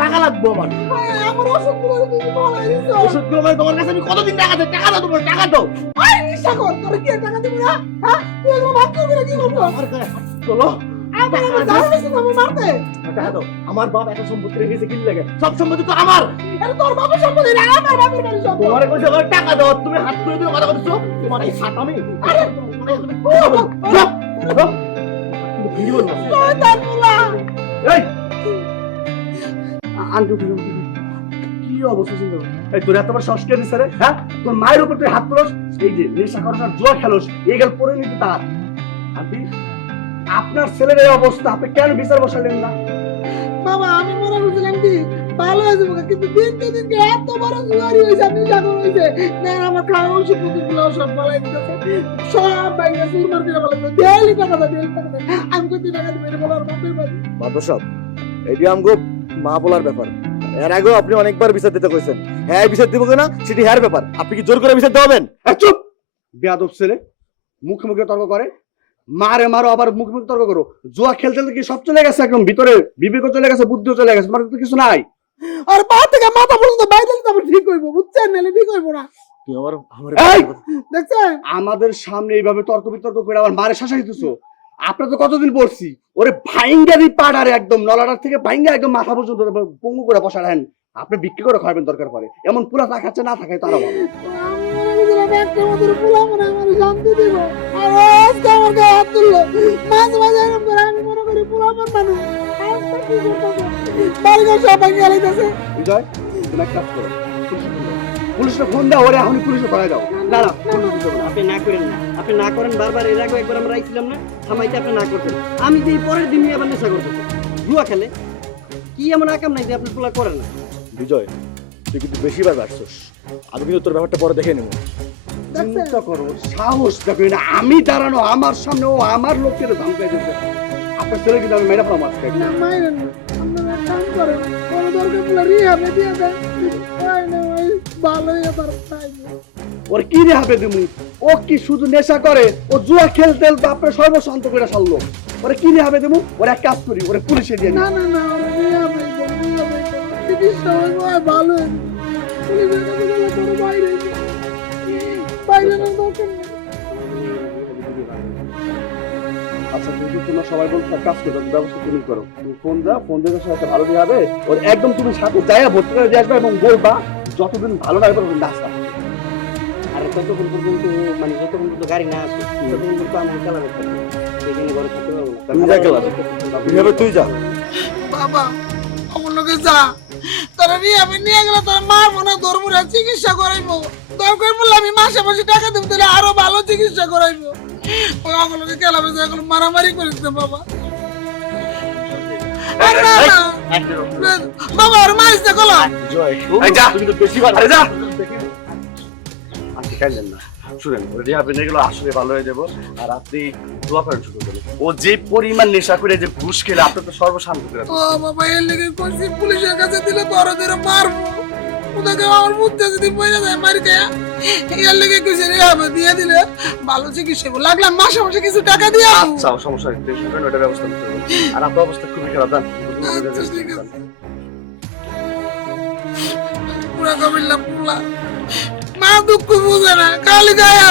টাকা লাগবো আমার। আমার ওষুধগুলো ওষুধগুলো মানে তোমার কাছে আমি কতদিন টাকা দেব? টাকা দাও, তোমার টাকা দাও। আরে নিশা কর, তোর কি টাকা দিব না? হ্যাঁ, তুই এগুলো ভাগ করে কি করবো? আমার গায়ে হাত তোলো। আমার দাঁড়ানো আছে তুমি মারতে। টাকা দাও। আমার বাপ এত সম্পত্তি রেখেছে কি লাগে? সব সম্পত্তি তো আমার। আরে তোর বাবার সম্পত্তি না, আমার বাবার বাড়ি সম্পত্তি। তোমারে কইছে আমার টাকা দাও, তুমি হাত তুলে দিয়ে কথা বলছো। তোমার এই হাত আমি আরে শয়তান মুলা। এই আন্টু কি অবস্থা ছিল? এই তোর এত বড় সংস্কার দিছে রে? হ্যাঁ, তোর মায়ের উপর তুই হাত তুলস, এই যে নেশা করছ আর জুয়া খেলোস, এই গেল পরে নিতে তার। আপনি আপনার ছেলের এই অবস্থা, আপনি কেন বিচার বসালেন না? বাবা আমি মনে করছিলাম কি ভালো হয়ে যাবো, কিন্তু দিন এত বড় জুয়ারি হয়েছে, আপনি জাগর হয়েছে না। আমার খাওয়া ওষুধ গুলো সব পালাই দিতেছে, সব ব্যাংকে সুরমার করে পালাইছে। ডেলি টাকা দাও, ডেলি টাকা দাও। আমি কত টাকা দিব এটা বলার বাপের বাড়ি। মাদ্রাসা এটি আমগো মা বলার ব্যাপার। এর আগেও আপনি অনেকবার বিচার দিতে কইছেন, হ্যাঁ বিচার দিব কিনা সেটি হ্যার ব্যাপার। আপনি কি জোর করে বিচার দেবেন? চুপ বেয়াদব ছেলে, মুখে মুখে তর্ক করে। মারে মারো আবার মুখে মুখে তর্ক করো। জুয়া খেলতে কি সব চলে গেছে, একদম ভিতরে বিবেকও চলে গেছে, বুদ্ধিও চলে গেছে, মানে তো কিছু নাই। আর পা থেকে মাথা পর্যন্ত বাইরে দিতে আমার ঠিক হইব, বুঝছেন? নাহলে ঠিক হইব না। তুই আমার এই দেখছেন আমাদের সামনে এইভাবে তর্ক বিতর্ক করে আমার মারে শাসা দিতেছো। আপনার তো কতদিন পড়ছি, ওরে ভাইঙ্গা দি পাড়ারে একদম নলাটার থেকে ভাইঙ্গা একদম মাথা পর্যন্ত পঙ্গু করে বসা রাখেন। আপনি বিক্রি করে খাবেন দরকার পড়ে, এমন পুরা থাকাচ্ছে না থাকায় তারা ভালো। আমি মনে করছিলাম একটা আমাদের পোলা মনে আমার শান্তি দিব, আর আজকে আমার গায়ে হাত তুললো। মাঝে মাঝে এরকম করে আমি মনে করি পোলা আমার মানুষ। আজকে কি করতেছে, বাড়িঘর সব ভাঙে গেলাইতেছে। বিজয় তুমি এক কাজ করো, পুলিশে ফোন দাও, ওরে এখন পুলিশে ধরে দাও। না না আপনি না করেন না, আপনি না করেন। বারবার এর আগে একবার আমরা আইছিলাম না, থামাইতে আপনি না করতেন। আমি যে পরের দিনই আবার নেশা করতেছি, জুয়া খেলে। কি এমন আকাম নাই যে আপনি পোলা করেন না? বিজয় তুই কিন্তু বেশিবার বাড়ছস, আমি কিন্তু তোর ব্যাপারটা পরে দেখে নেব। চিন্তা করো, সাহস দেখো না, আমি দাঁড়ানো আমার সামনে ও আমার লোককে ধমকাই দিচ্ছে। আপনার ছেলে কিন্তু আমি মেয়েরা পরামর্শ করি না মাইরেন না, আপনারা এক কাম করেন, কোনো দরকার পড়লে রিহাবে দিয়ে দেন। ওই না ওই ভালোই আবার পাইবে। ওর কি রে হবে তুমি? ও কি শুধু নেশা করে? ও জুয়া খেলতে আপনার সর্বশান্ত করে সারলো। ওরে কি রে হবে তুমি? ওর এক কাজ করি, ওরে পুলিশে দিয়ে না না না ওরা রিহাবে দেন, রিহাবে দেন। চিকিৎসা হইব ভালো হইব। পুলিশের কাছে গেলে তোর বাইরে বাইরে না দরকার নেই। আচ্ছা যদি তোমরা সবাই বলছো এক কাজ করো, ব্যবস্থা তুমি করো। তুমি ফোন দাও, ফোন দিয়ে সাথে ভালো দিয়ে হবে। ওর একদম তুমি সাথে যাইয়া ভর্তি করে দিয়ে আসবে এবং বলবা যতদিন ভালো লাগবে ততদিন নাস্তা। আর ততক্ষণ পর্যন্ত মানে যতক্ষণ পর্যন্ত গাড়ি না আসে ততক্ষণ পর্যন্ত আমি খেলা করতে পারবো, এখানে ঘরে থাকতে পারবো না। তুই যা গেলাম, এইভাবে তুই যা। বাবা আমার লোকে যা, তারা রিহাবে নিয়ে গেলে তারা মারবো না, ধরবো না, চিকিৎসা করাইবো। দরকার পড়লে আমি মাসে মাসে টাকা দেবো, তাহলে আরো ভালো চিকিৎসা করাইবো। ওই অগলোকে খেলাবে যে এগুলো মারামারি করেছে বাবা। আরে না, না, বাবা আর মারিস না গলা। তুমি তো বেশি ভালো যা। আপনি খাইলেন না, শুনেন ওর রিহাবে নিয়ে গেলে আসলে ভালো হয়ে যাবো। আর আপনি দোয়া করেন শুরু করুন। ও যে পরিমাণ নেশা করে যে ঘুষ খেলে আপনার তো সর্বশান্ত করে। ও বাবা এর লেগে কইছি পুলিশের কাছে দিলে তো আরো ধরে মারবো। ওদেরকে আমার মুখতে যদি পয়সা যায় মারি খায়া, এর লেগে কইছি রিহাবে দিয়ে দিলে ভালো চিকিৎসা হইব। লাগলাম মাসে মাসে কিছু টাকা দিয়া। আচ্ছা সমস্যা নেই, টেনশন করেন, ওটার ব্যবস্থা করতে হবে। আর আপনার অবস্থা খুবই খারাপ জান। আচ্ছা ঠিক আছে। পুরা কবিল্লা পুলা মা দুঃখ বুঝে না, খালি গায়ে